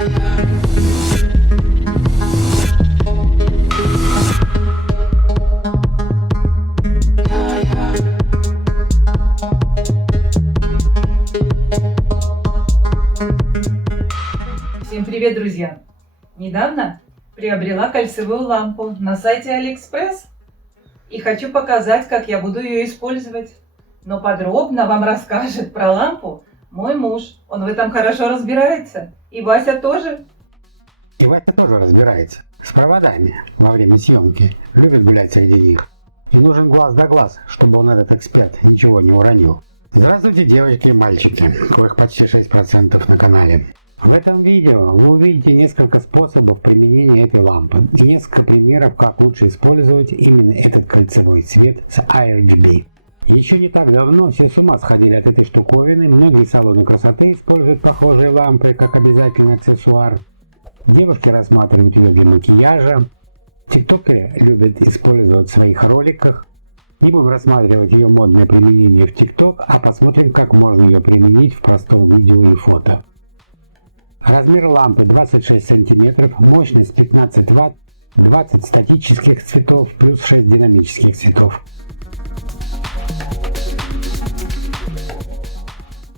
Всем привет, друзья! Недавно приобрела кольцевую лампу на сайте AliExpress и хочу показать, как я буду ее использовать. Но подробно вам расскажет про лампу мой муж. Он в этом хорошо разбирается. И Вася тоже. И Вася тоже разбирается с проводами во время съемки. Любит гулять среди них. И нужен глаз да глаз, чтобы он, этот эксперт, ничего не уронил. Здравствуйте, девочки и мальчики, коих почти 6% на канале. В этом видео вы увидите несколько способов применения этой лампы и несколько примеров, как лучше использовать именно этот кольцевой свет с ARGB. Еще не так давно все с ума сходили от этой штуковины, многие салоны красоты используют похожие лампы как обязательный аксессуар. Девушки рассматривают ее для макияжа, тиктокеры любят использовать в своих роликах. Не будем рассматривать ее модное применение в ТикТок, а посмотрим, как можно ее применить в простом видео и фото. Размер лампы 26 см, мощность 15 Вт, 20 статических цветов плюс 6 динамических цветов.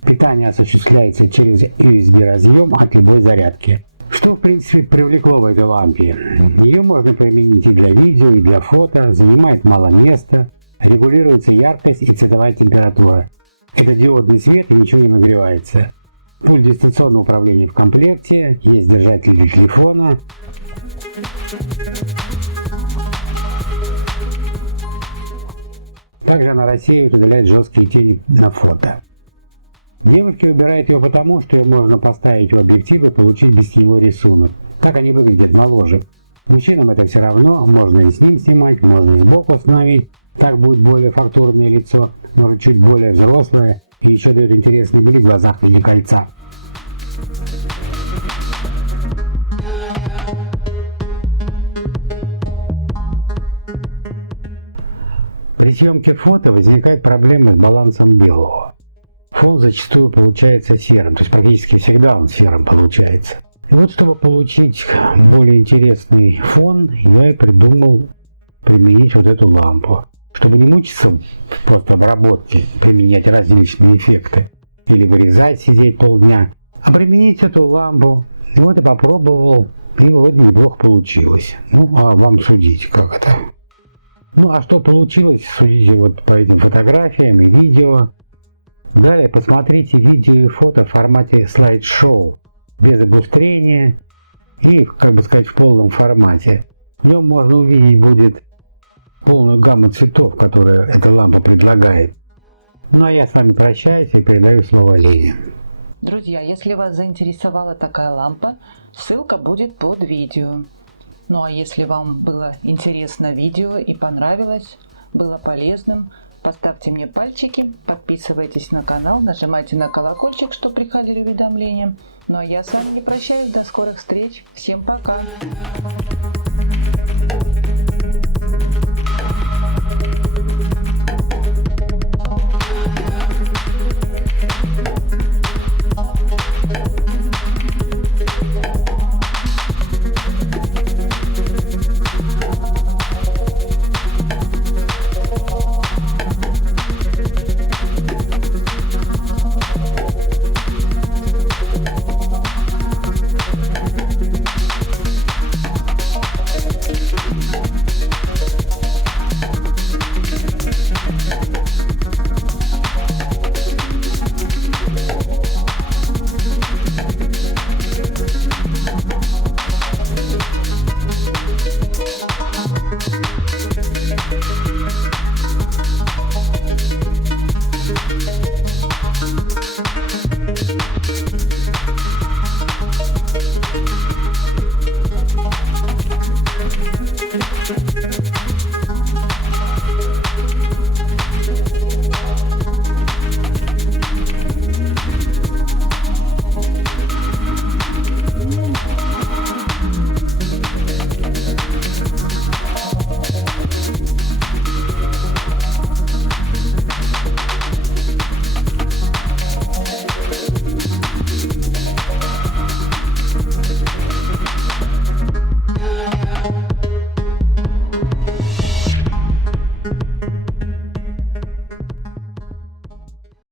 Питание осуществляется через USB разъем от любой зарядки. Что в принципе привлекло в этой лампе? Ее можно применить и для видео, и для фото, занимает мало места, регулируется яркость и цветовая температура. Это диодный свет и ничего не нагревается. Пульт дистанционного управления в комплекте, есть держатель для телефона. Также она рассеивает и удаляет жесткие тени на фото. Девушки выбирают ее потому, что ее можно поставить в объектив и получить бестеневой рисунок. Так они выглядят моложе. Мужчинам это все равно, можно и с ним снимать, можно и сбоку установить. Так будет более фактурное лицо, может чуть более взрослое и еще дает интересный блик в глазах в виде кольца. При съемке фото возникают проблемы с балансом белого. Фон зачастую получается серым, то есть практически всегда он серым получается. И вот чтобы получить более интересный фон, я и придумал применить вот эту лампу. Чтобы не мучиться просто обработки, применять различные эффекты или вырезать, сидеть полдня, а применить эту лампу. И вот и попробовал, и вот неплохо получилось. Ну а вам судить, как это. Ну а что получилось, судите вот по этим фотографиям и видео. Далее посмотрите видео и фото в формате слайд-шоу, без обустрения и, как бы сказать, в полном формате. В нем можно увидеть будет полную гамму цветов, которые эта лампа предлагает. Ну а я с вами прощаюсь и передаю слово Лене. Друзья, если вас заинтересовала такая лампа, ссылка будет под видео. Ну а если вам было интересно видео и понравилось, было полезным, поставьте мне пальчики, подписывайтесь на канал, нажимайте на колокольчик, чтобы приходили уведомления. Ну а я с вами не прощаюсь, до скорых встреч, всем пока!